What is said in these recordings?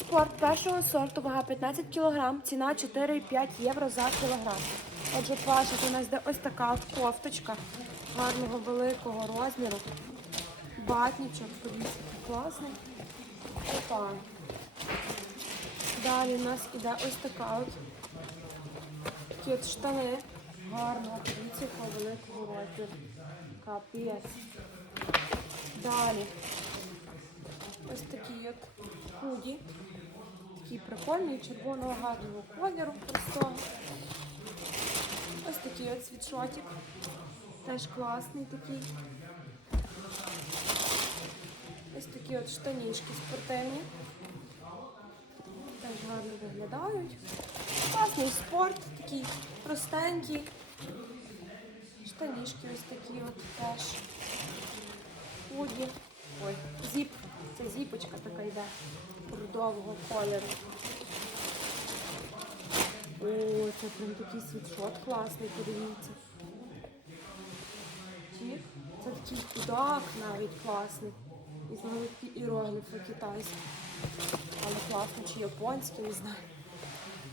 Спорт першого сорту, вага 15 кг, ціна 4,5 євро за кілограм. Отже, Паша, у нас йде ось така от кофточка гарного великого розміру. Батнічок, подивіться, класний. Опа. Далі у нас іде ось така от такі от штани. Гарного, подивіться, якого великого розміру. Капець. Далі. Ось такі от худі. Такі прикольні, червоного гарного кольору простого. Ось такий от світшотик. Теж класний такий. Ось такі от штанішки спортивні. Теж гарно виглядають. Класний спорт, такий простенький. Штанішки ось такі от теж. Худі. Ой, зіп. Це зіпочка така йде бордового кольору. О, це прям такий світшот класний, подивіться. Чик. Це такий кудак навіть класний. І знову такі іерогліфи китайські. Але класно, чи японські, не знаю.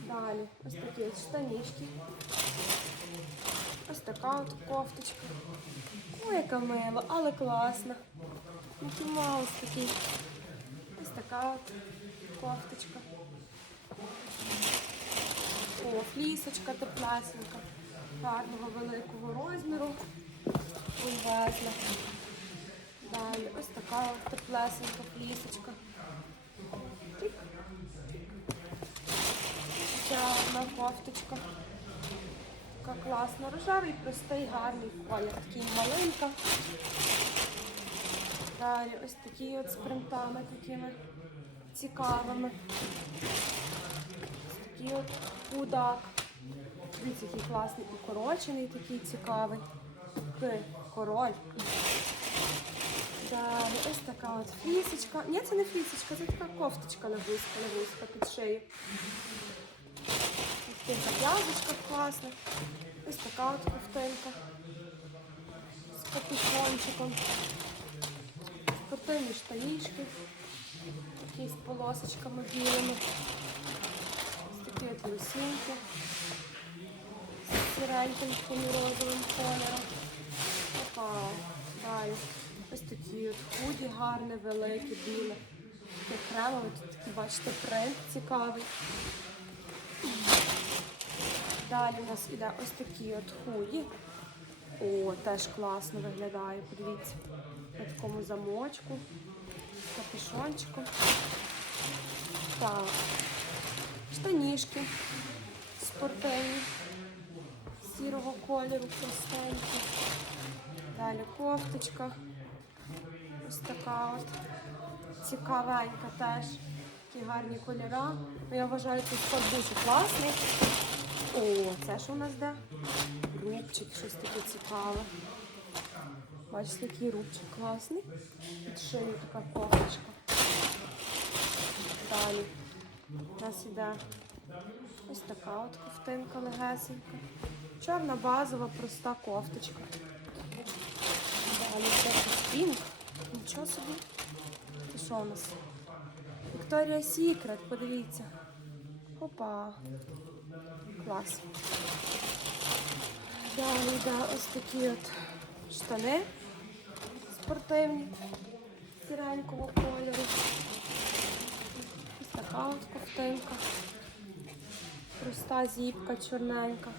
Далі, ось такі ось штанішки. Ось така от кофточка. Ой, яка мила, але класна. Маус такий. Така кофточка. О, флісочка теплесенька. Гарного великого розміру. Увезла. Далі ось така теплесенька флісочка. Ще одна кофточка. Така класна. Рожевий, простий, гарний колір. Такий маленька. Далі ось такі от з принтами такими цікавими. Ось такий от худак. Дивіться, який класний укорочений, такий цікавий. Такий король. Далі ось така от флісочка. Ні, це не флісочка, це така кофточка легуська, легуська під шию. Ось такий зав'язочка класна. Ось така от ковтинка. З капюшончиком. Спортивні штанішки. Такі з полосочками білими. Ось такі от лосінки. З сіреньким розовим кольором. Опа, далі. Ось такі от худі гарне, велике, біле. Таке кремове, тут такий, бачите, принт цікавий. Далі у нас іде ось такі от худі. О, теж класно виглядає, подивіться. На такому замочку, з капюшончиком. Так. Штанішки спортивні, сірого кольору, простенькі. Далі кофточка. Ось така от. Цікавенька теж. Такі гарні кольора. Ну, я вважаю, цей спорт дуже класний. О, це що у нас де? Рубчик, щось таке цікаве. Бачите, який рубчик класний. Під шию така кофточка. Далі у нас іде ось така от ковтинка легесенька. Чорна базова, проста кофточка. Далі це пінк. Нічого собі. І що у нас? Вікторія Сікрет, подивіться. Опа. Клас. Далі йде ось такі от штани спортивні, сіренького кольору. Ось така от ковтинка. Проста зіпка чорненька.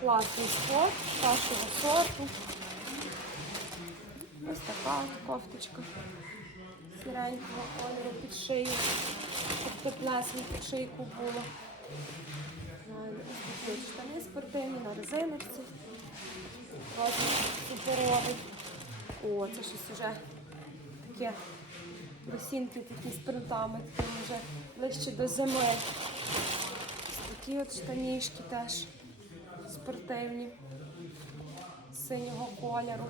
Класний спорт першого сорту. Ось така кофточка. Сіренького кольору під шию. Теплесенько під шийку було. Штани спортивні на резиночці. Суперовий. О, це щось уже таке лосінки такі з принтами, такі вже ближче до зими. Такі от штанішки теж спортивні, синього кольору.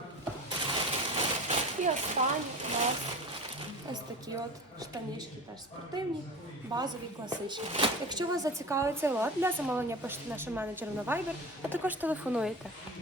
І останні у нас ось такі от штанішки теж спортивні, базові, класичні. Якщо вас зацікавить цей лот для замовлення, пишіть нашим менеджерам на Viber, а також телефонуєте